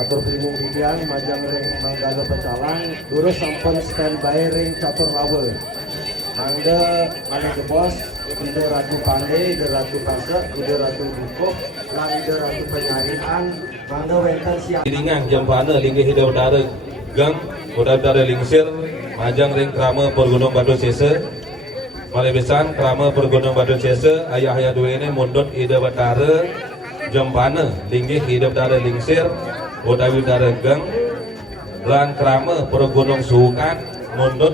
Atur primung bidian majang ring manggala pecalang durus sampun standby ring catur lawe mangde mana the bos ide ratu pandai ide ratu pasek ide ratu bukuk lan ide ratu penyarian mangde wenten siap iringan jambana linggih hidup udara gang udara lingsir majang ring krama pergunung batu sese malai besan krama pergunung batu sese ayah dua ini mundut ide batara jambana linggih hidup udara lingsir Udawi Daregang lan krama pergunung sukan mundut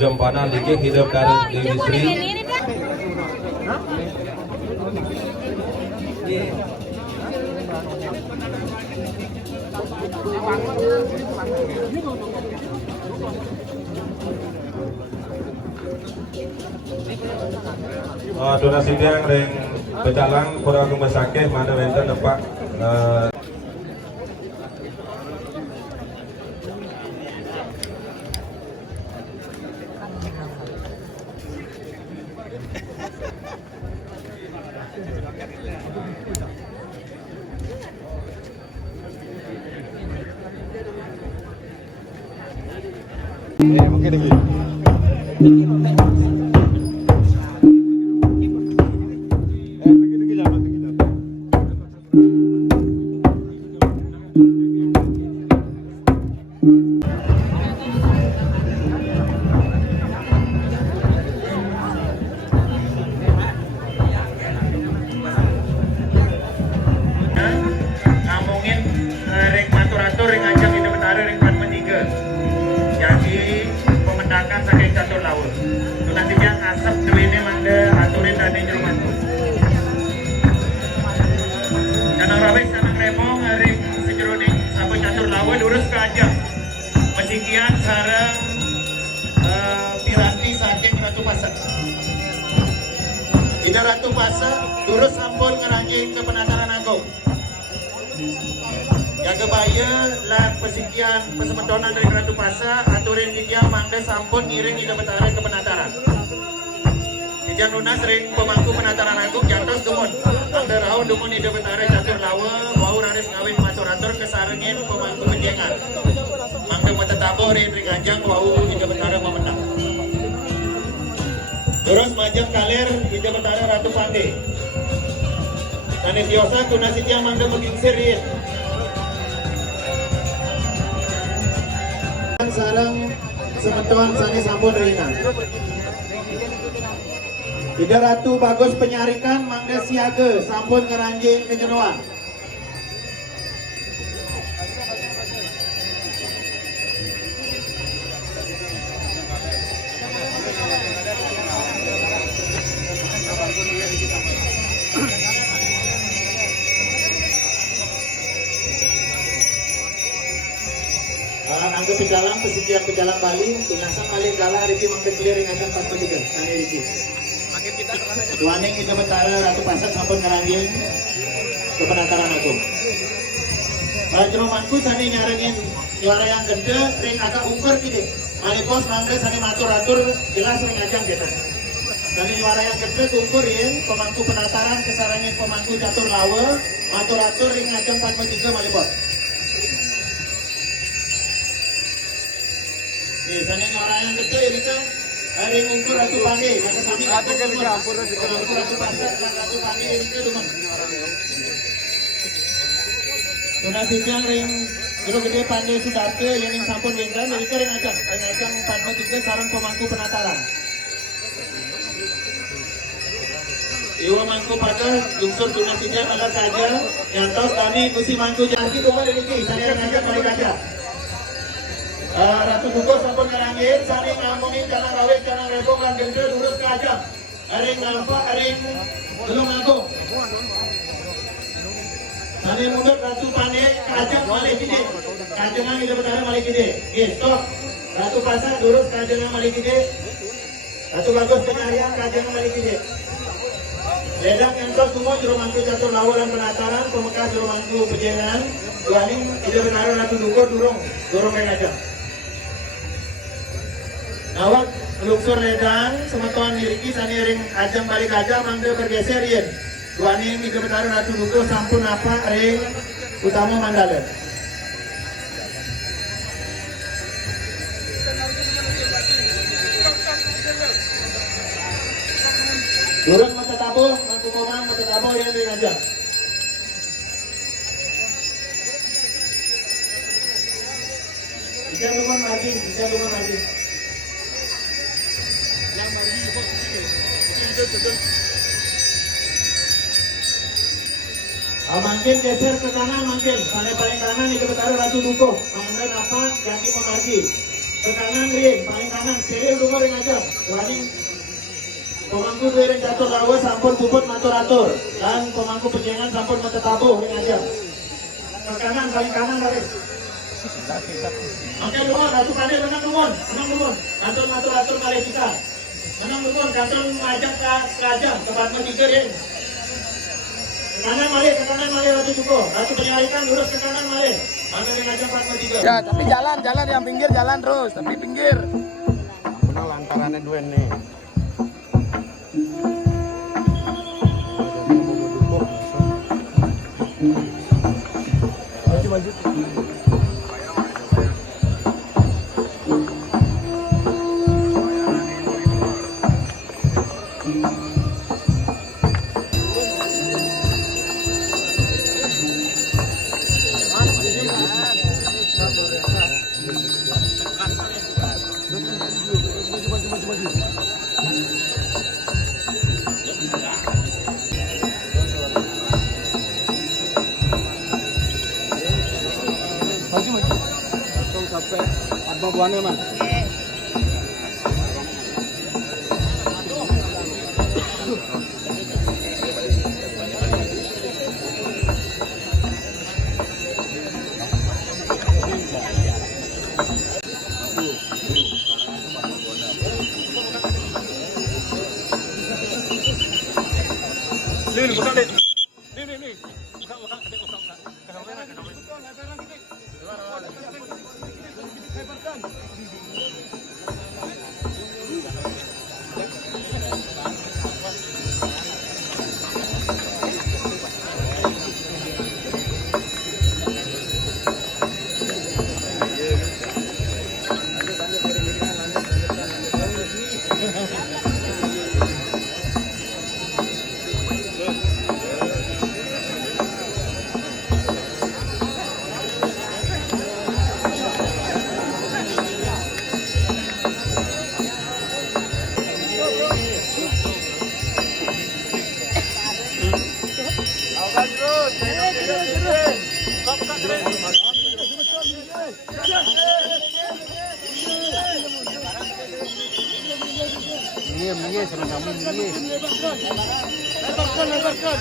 jempana lagi hidup dari Dewi donasi yang ring pecalang kurang mesakeh mana wenten depak Ratu Pasa turut sampun ngerangi ke Penataran Agung. Yang kebaya lah pesikian pesemetonan dari Ratu Pasa aturin tiga mangga sampun ngiring ida betara ke Penataran. Tiga lunas ring pemangku Penataran Agung jantos gemun. Angga raun dumun ida betara catur lawa wau raris ngawin matur-atur kesarengin pemangku penjengan. Mangga metetabuh ring anjang wau ida betara memenang. Terus majang kalir ida betara Ratu Pandai. Sanes diosa tunasitnya mangga mengingsir ya. Sarang semetuan sanes sampun rina. Ida Ratu Bagus Penyarikan mangga siaga sampun ngeranjing kejenuan. mangga pejalan pesisian pejalan Bali tunasan Bali galah Riki mangga clearing akan 43 kali Riki Duaning itu betara Ratu Pasar sampun ngerangging ke penataran agung Bajromanku sani nyarengin juara yang gede ring agak ukur gitu Malipos mangga sani matur-atur jelas ring ajang kita dari juara yang gede kumpurin pemangku penataran kesarangin pemangku catur lawe matur-atur ring ajang 43 Malipos sana juara yang gede ini kan ring ukur Ratu Pandi maka sami ukur Ratu Pasar dan Ratu Pandi ini kan duman sudah siang ring Guru Gede Pandi Sudarte yang sampun winggan ini kan ring ajang 43 sarang pemangku penataran Iwa mangku pada lungsur tunasinya alat saja yang tos kami kusi mangku jangki rumah ini saya ngajak balik aja Ratu Bungkus sampun ngerangin sani ngomongin jalan rawit jalan rebong lan gede lurus ke aja aring nampak aring belum ngaku sani mundur Ratu Pandai ke aja malik gede kajengan itu betara malik gede stop Ratu Pasar lurus kajengan malik gede Ratu Bagus penyarian kajengan malik gede Ledang yang terus semua juru mangku catur lawa dan penataran pemekas juru mangku pejengan Duaning ide benar Ratu Dukur durung aja awak luksur ledang semeton niriki sani ring ajang balik aja mangga bergeser yen Duaning ide benar Ratu Dukur sampun apa ring utama mandala durung mata tabuh, mangku komang mata tabuh yang ring ajang bisa luman lagi Mungkin geser ke kanan mungkin paling kanan itu betara Ratu Dukuh mangga apa jaki memargi ke kanan ring paling kanan seril dulu ring aja Duaning pemangku dua ring catur lawa sampun puput matur-atur dan pemangku pejengan sampun mata tabuh ring aja ke kanan paling kanan dari oke lumun Ratu Pandai menang lumun kantor matur-atur Malaysia menang lumun kantor mengajak ke aja ke Batman 3 ring ke kanan Malik Ratu Dukuh Ratu penyarikan lurus ke kanan Malik mangga ring aja Batman 3 ya tapi jalan yang pinggir jalan terus tapi pinggir benar lantarannya dua nih maju sampai ada buahnya man. Ini bukan deh. Ini. Bukan. Minggir sama kamu minggir. Lebarkan.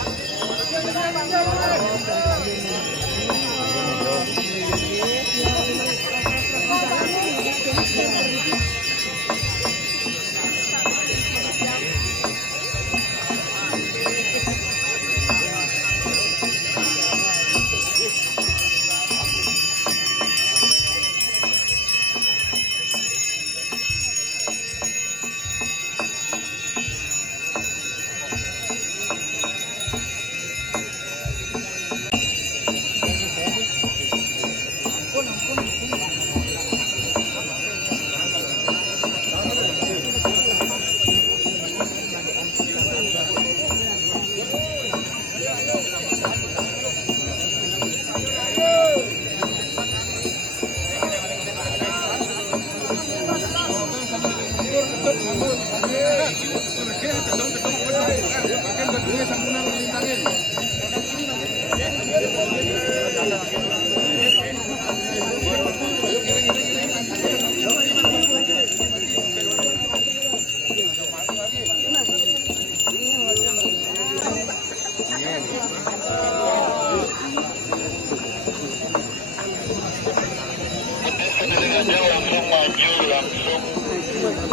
Majang langsung maju, langsung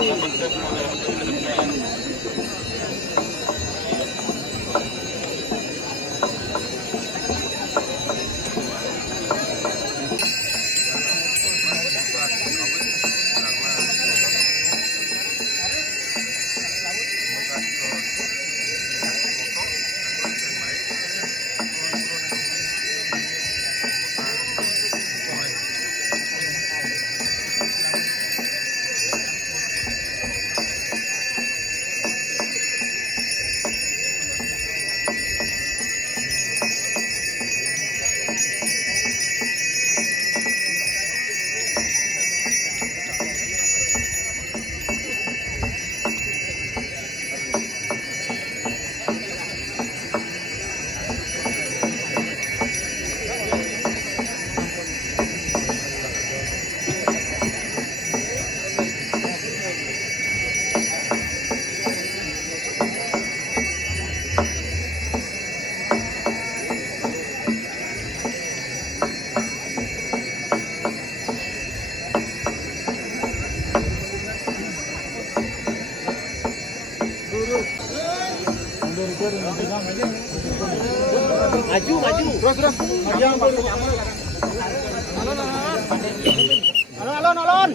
membentuk model ke depan. Maju, maju. Terus, terus. Alon, alon.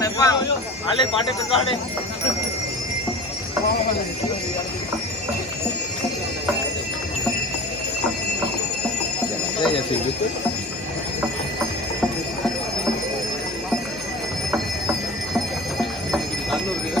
Lempang. Alik, pada tegal deh. Ya sih gitu. Sanur ya.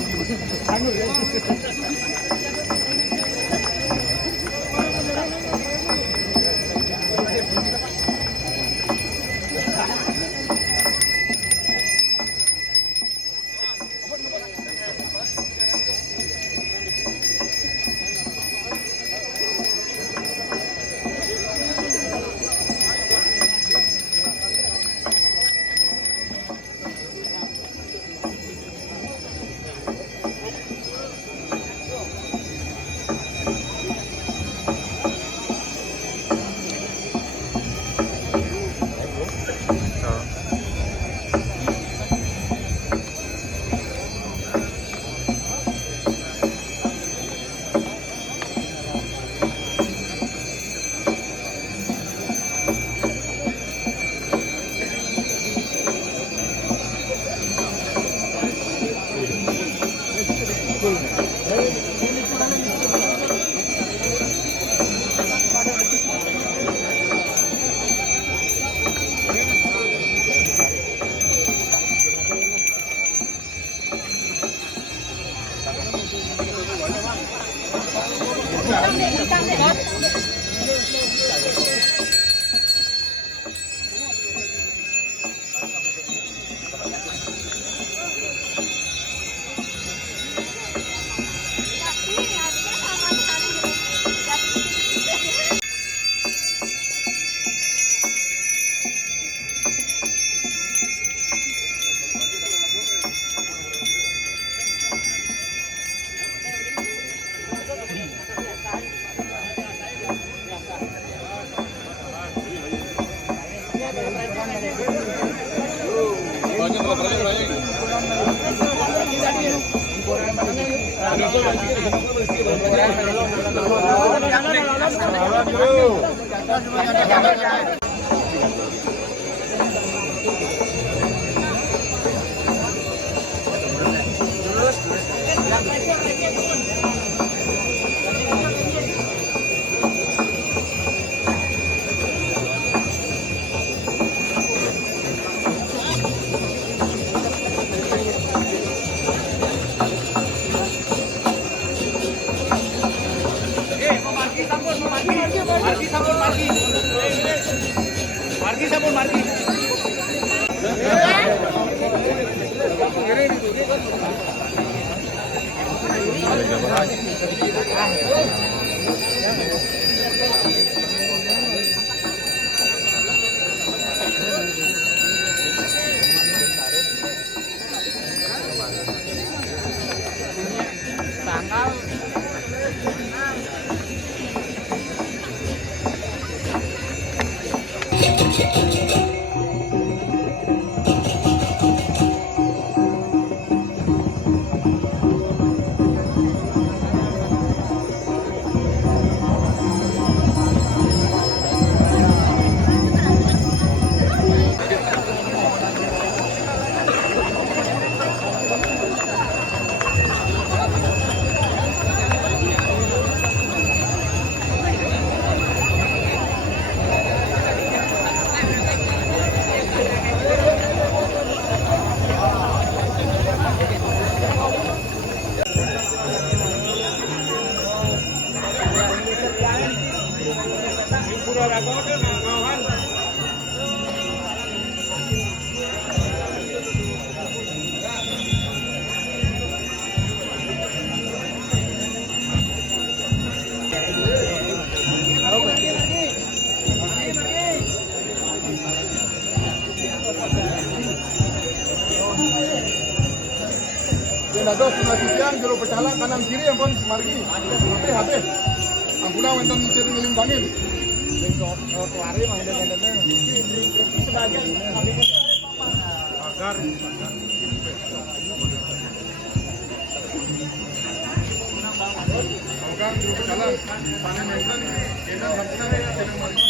Jenazah setengah siang jero pecala kanan kiri yang pun margi. HP. Ampuna wonten ciri ngiling bangil. Kuari mah ada sebagai agar Ogang jero pecala panen enten kenang hampuna kenang margi.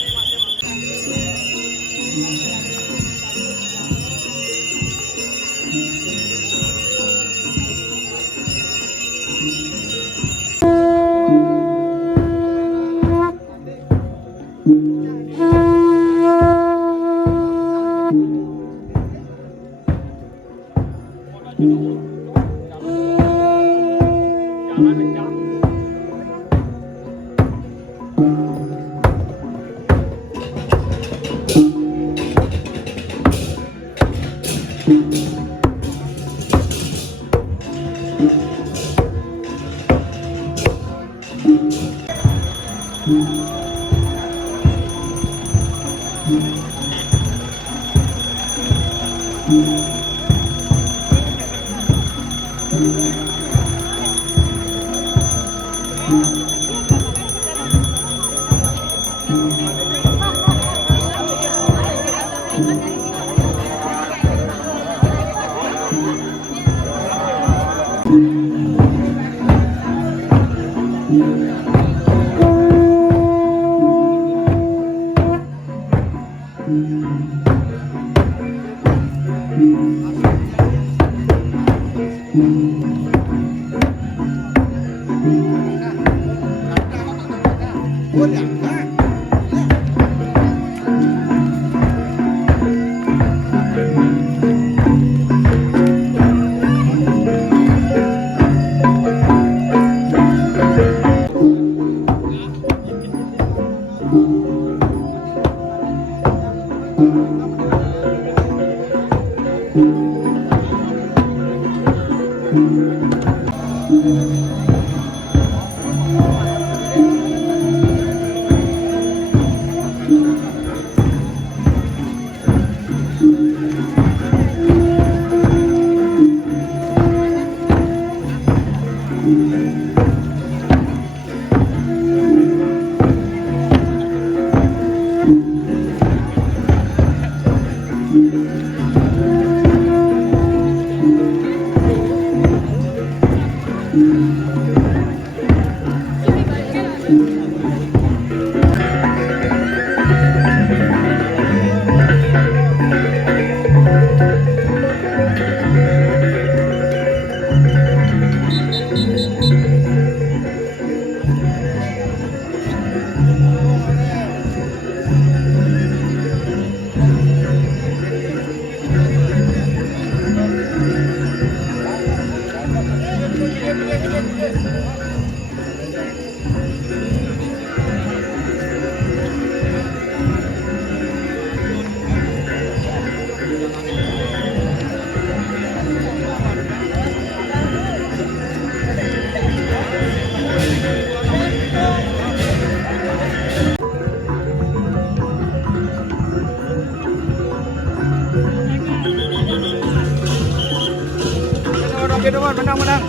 Menang.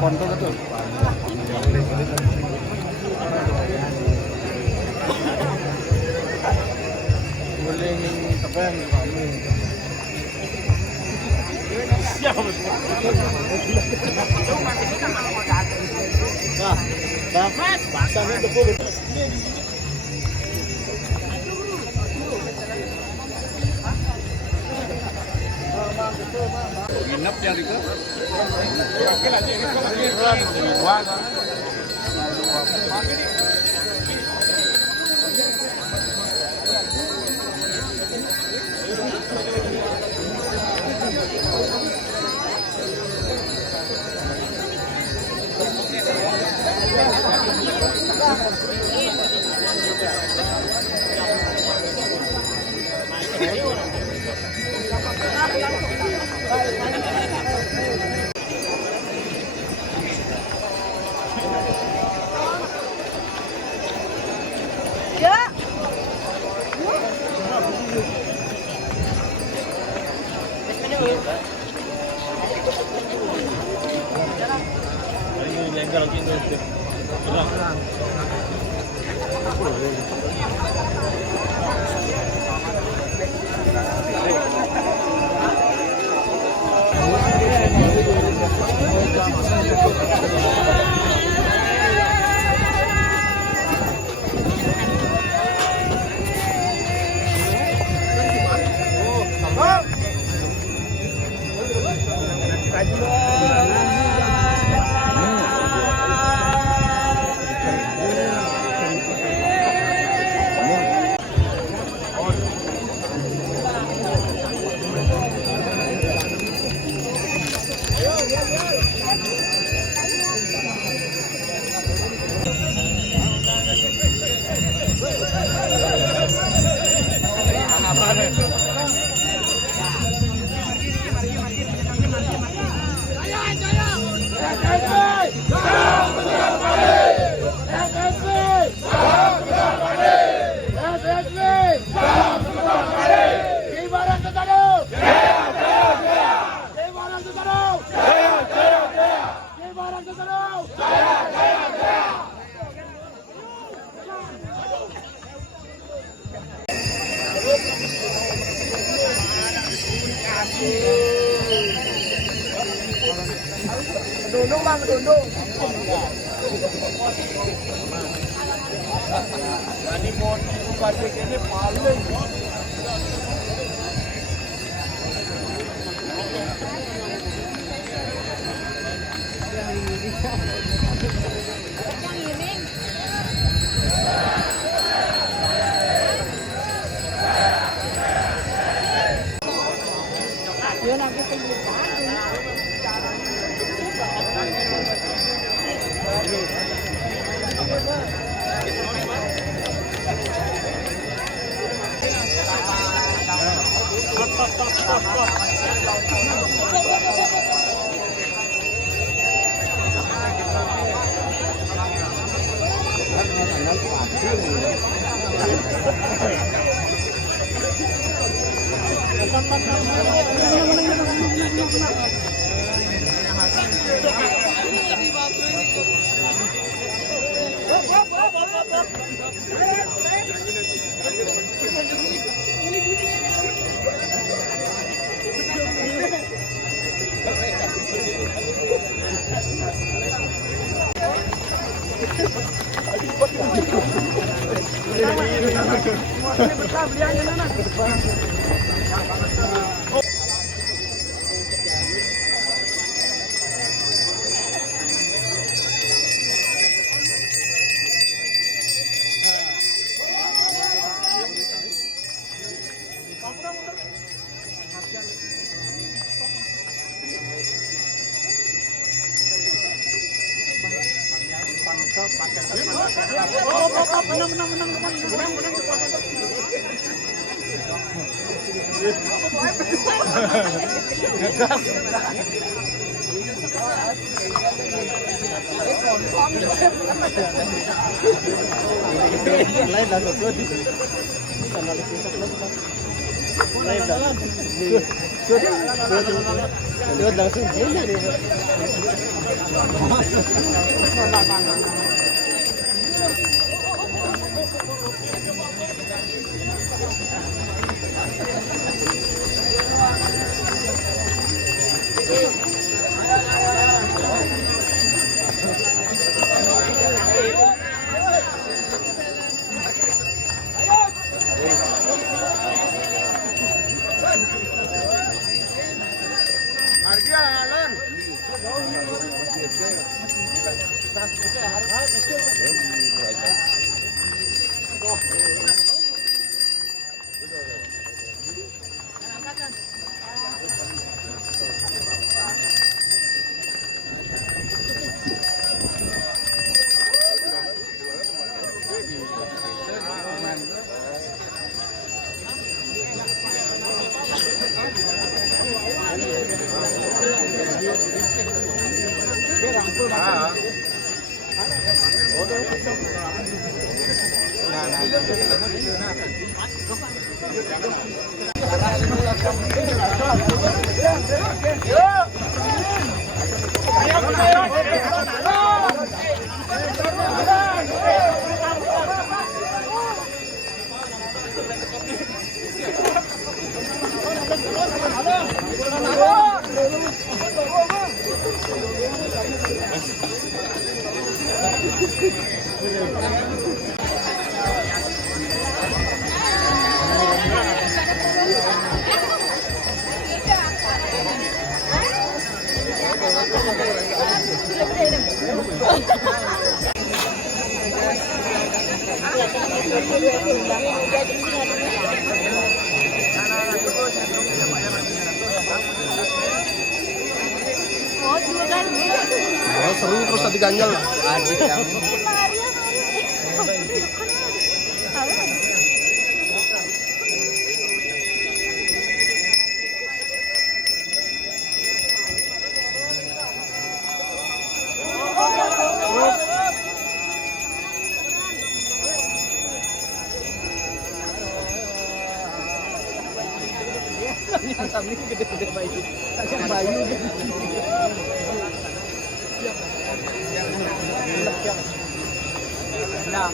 konto betul. Boleh tebang kami. Bahasanya tepuk. Ginap yang itu. Dudung bang, dudung. Ini mau batik ini paling. langsung gini nih. Margi alon. Oh, seru terus tadi ganjal. Adik kamu. Kami gede-gede bayu. Kayak bayu. Nah,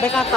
BKK.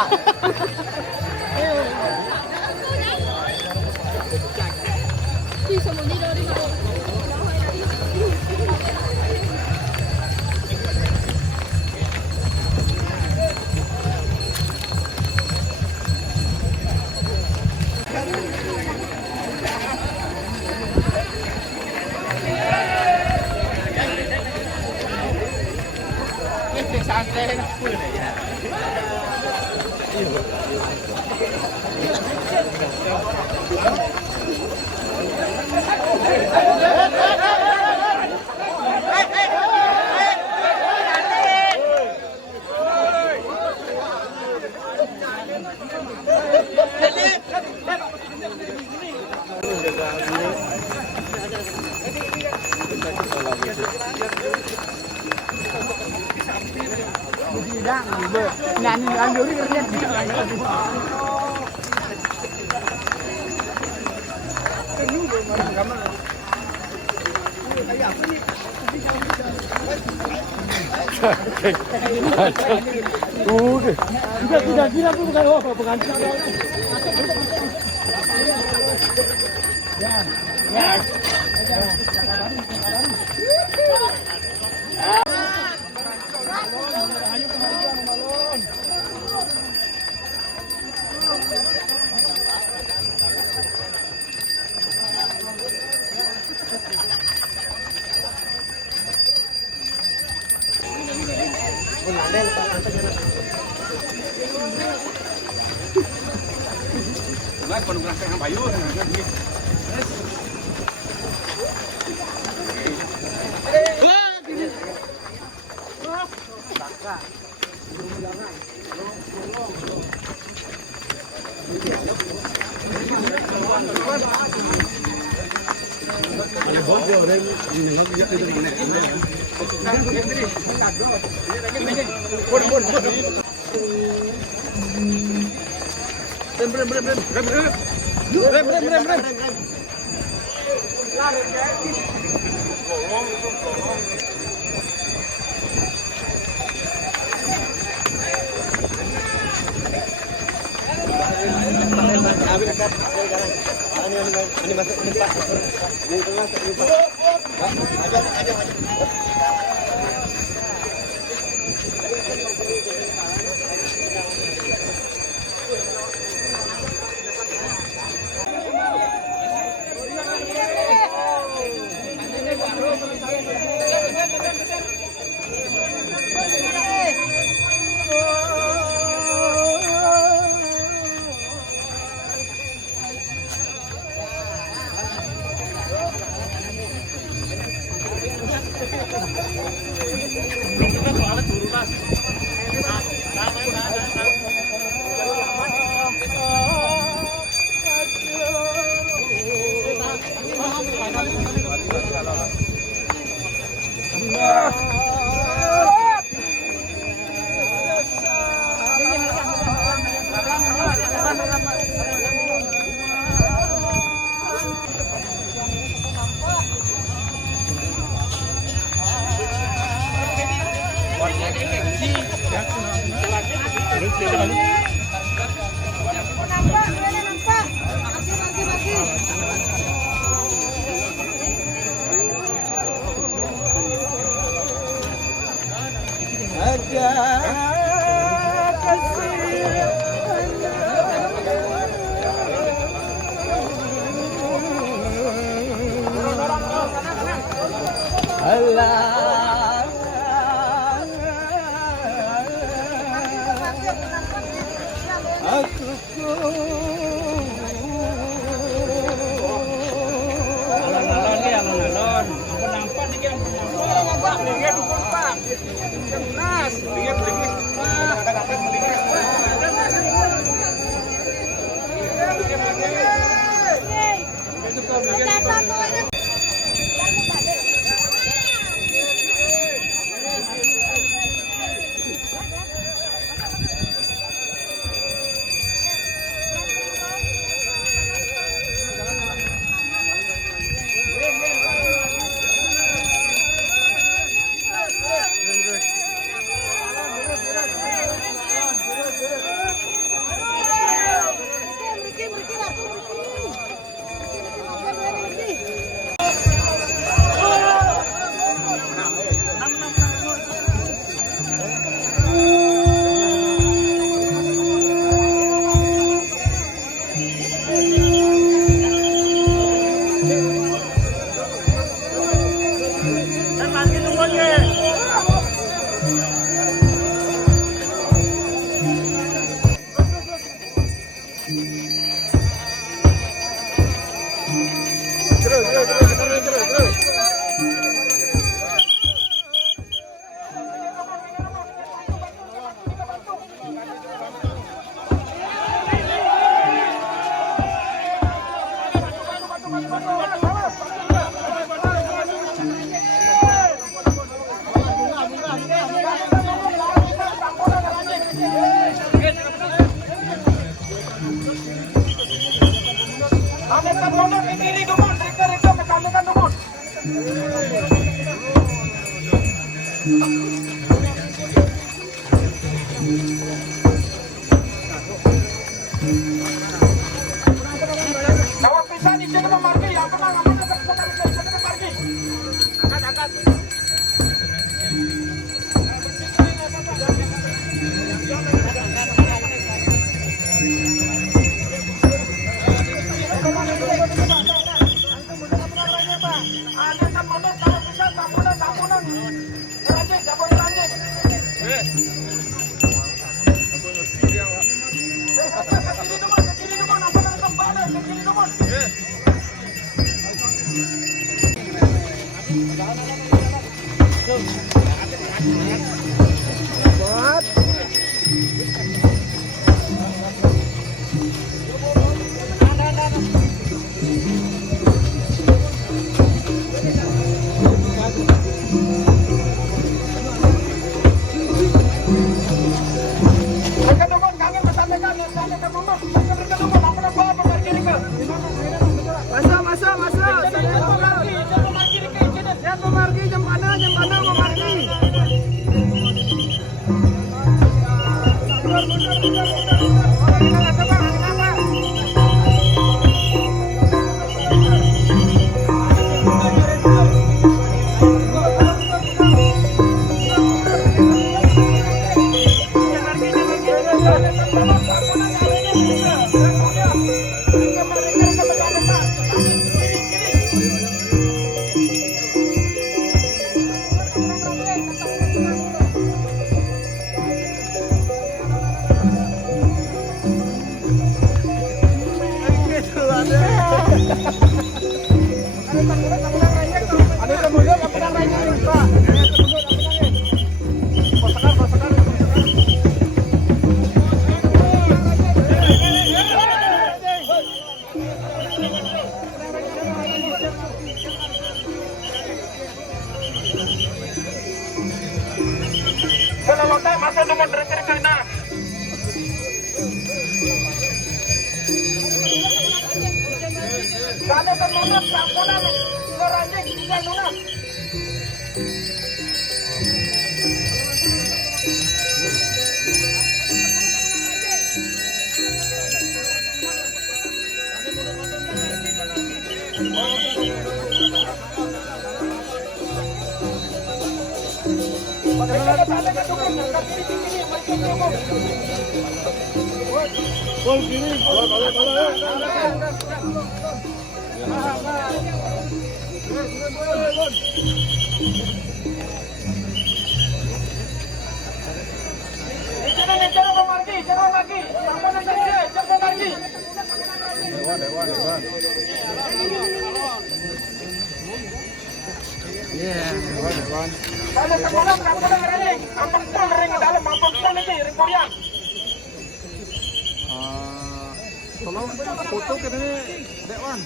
Tolong foto ke ini, Dewan.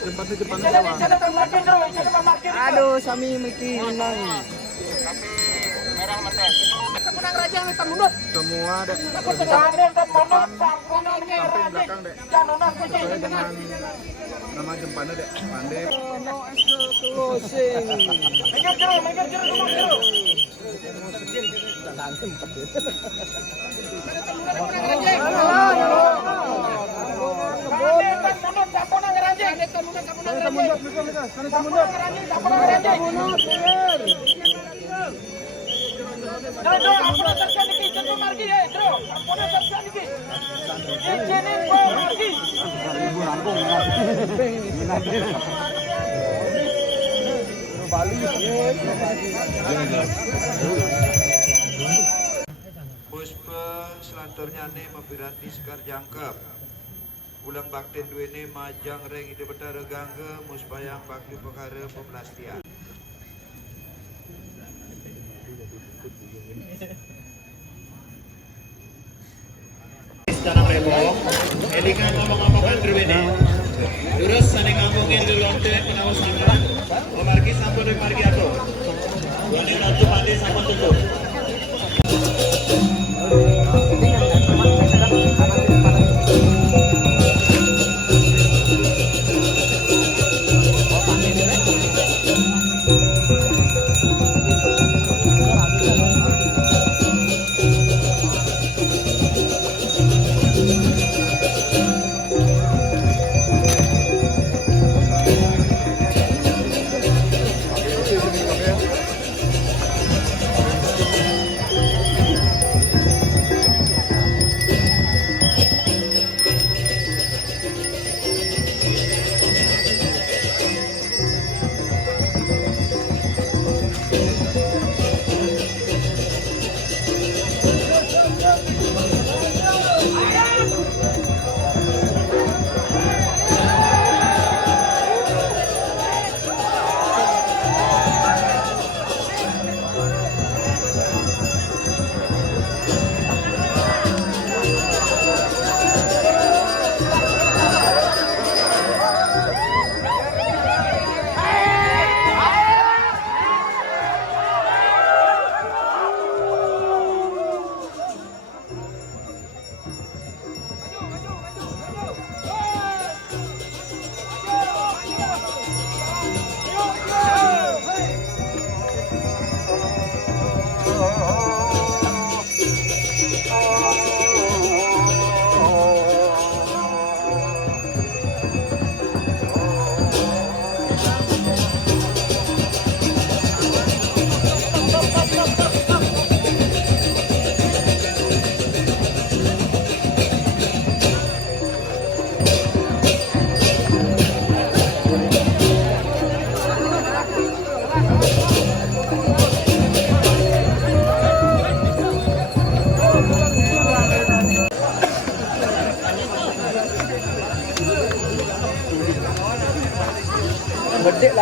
Depan-depannya Dewan. Aduh, Sami Miki menang. Semua Dek. Depan sampai belakang Dek. Sesuai dengan nama jempannya Dek. Pandai. Puspa selanturnya nih mapirati sekar jangkep. Ulang bakten duene majang reng ide betara gangga muspayang bakti perkara pemelastian. Tanah Rebo, elingan ngomong-ngomongan berbeda. Terus saling ngomongin di lonte penawasan, memarki sampun dari margi atau, boleh ratu mati sampun tutup.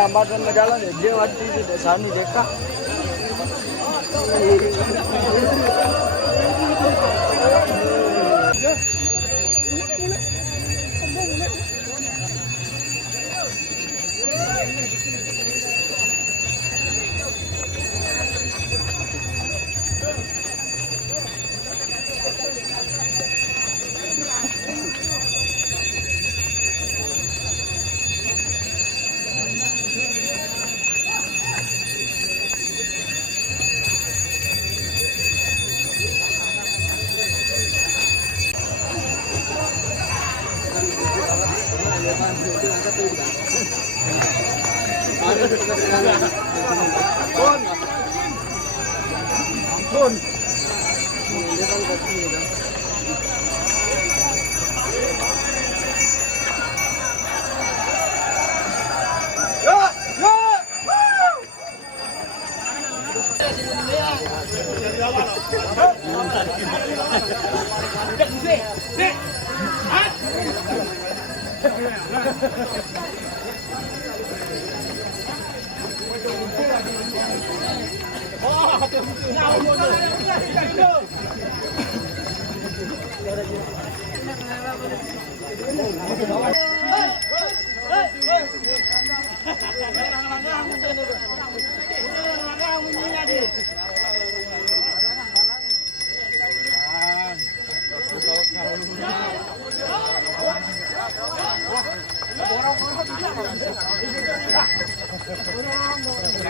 hambatan jalan ya dia waktu itu sanu deka.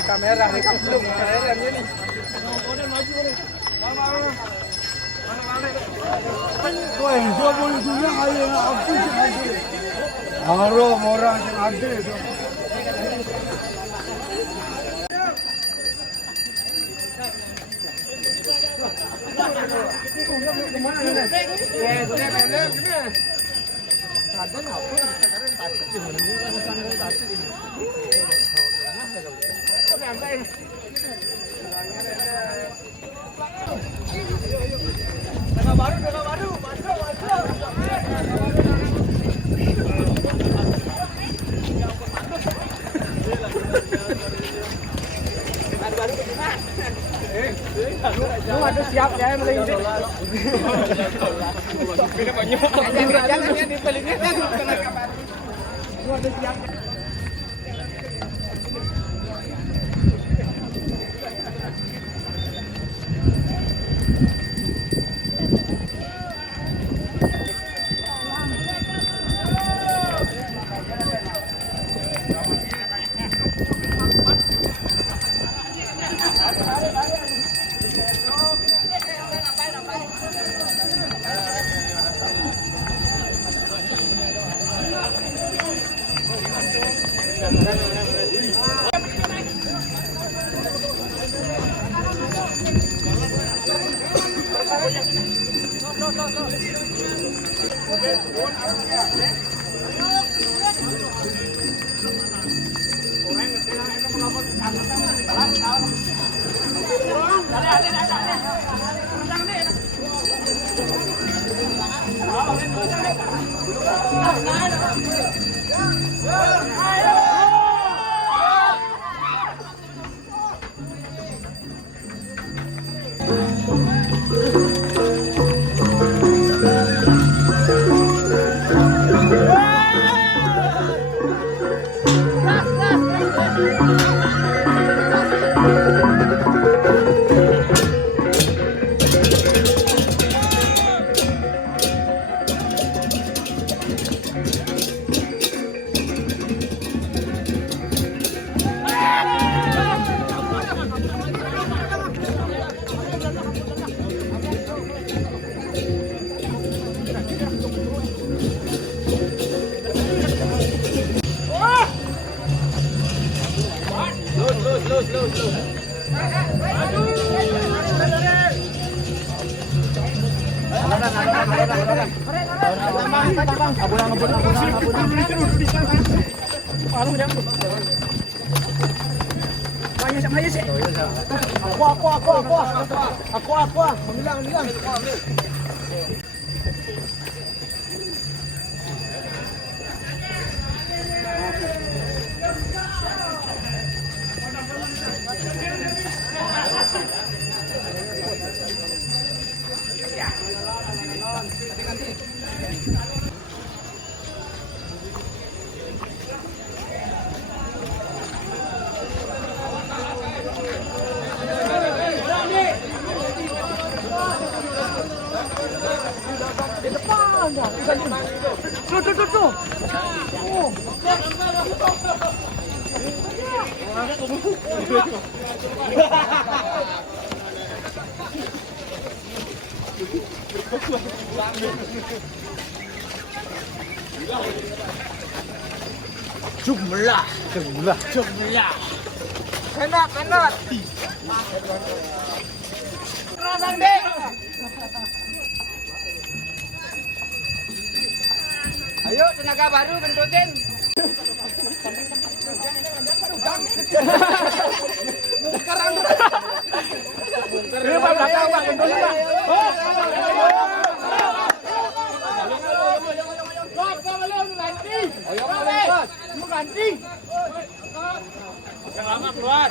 Kamera, rekam belum, kamera ini. Tuh, gua boleh juga ayo aku sih ada. Haro orang yang ada itu. Lu ada siap ya mulai ini. Beda banyak. Jangan di palingnya kan kena kabar. Lu ada siap. Aku, memilang. Enak. Bang Dek. Ayo tenaga baru bentukin. Sekarang. Ini belakang Pak bentukin. Ayo ganti. Yang lama keluar.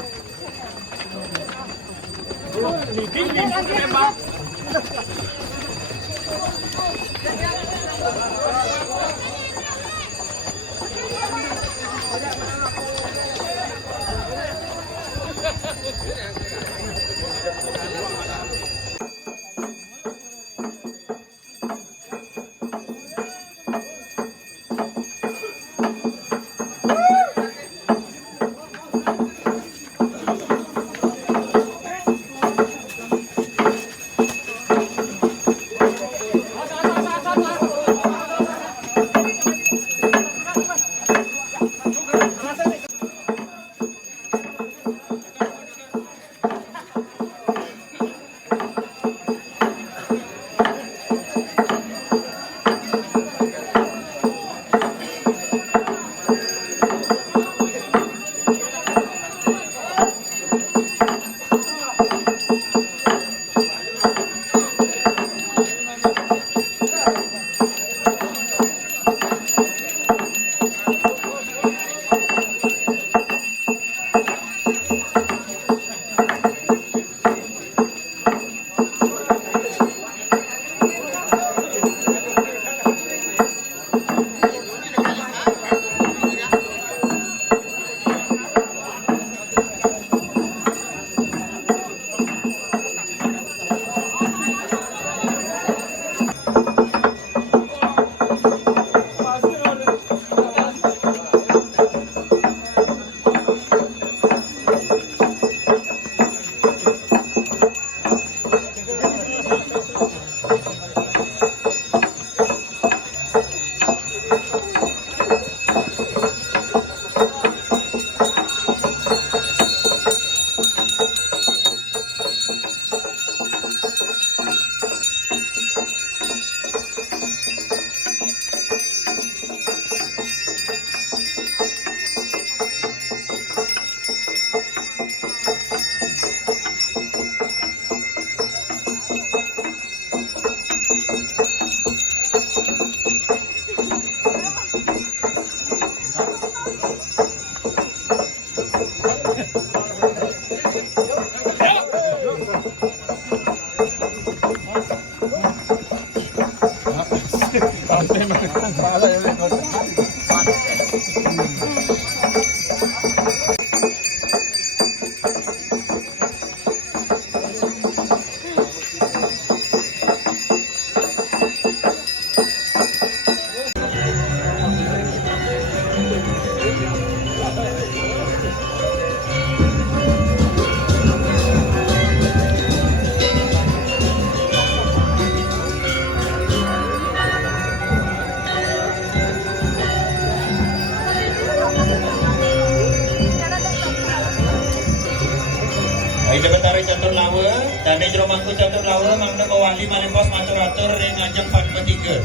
Ida Betara Catur Lawa, Dane Jero Mangku Catur Lawa, Mangda Bawali Malempos Matur-atur Ring Ngajak 43.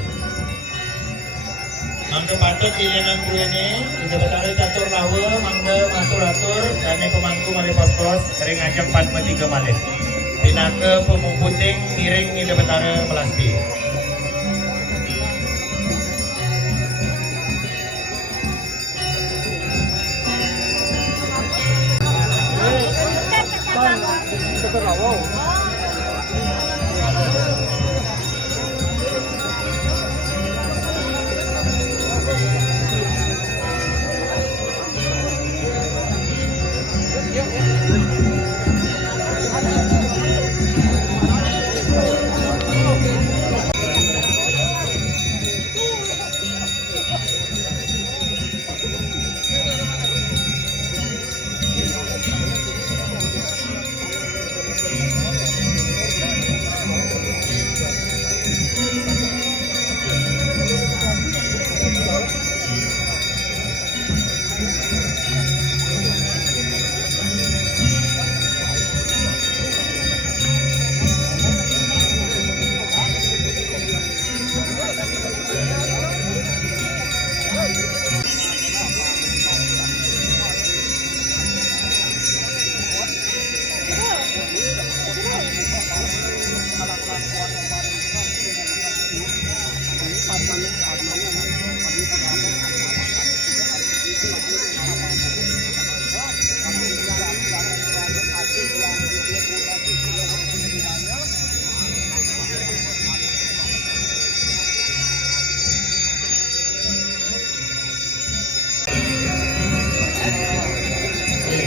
Mangda Patut Kilianan Kuene, Ida Betara Catur Lawa, Mangda Matur-atur, Dane Pemangku Malempos Ring Ngajak 43 Malih. Tinake Pemungkuting Miring Ida Betara Melasti.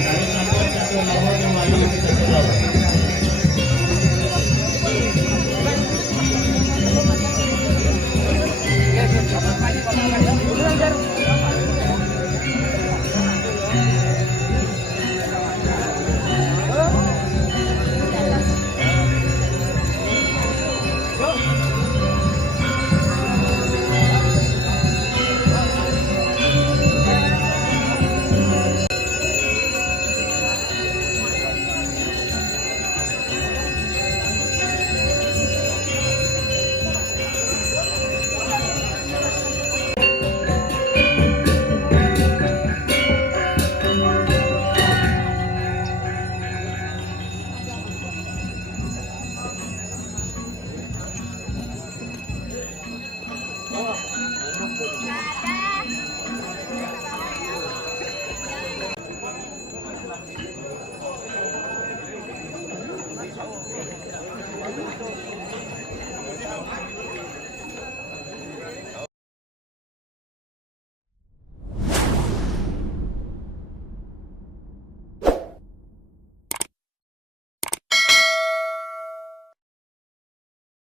Harus sampun satu nomor yang lalu kita coba.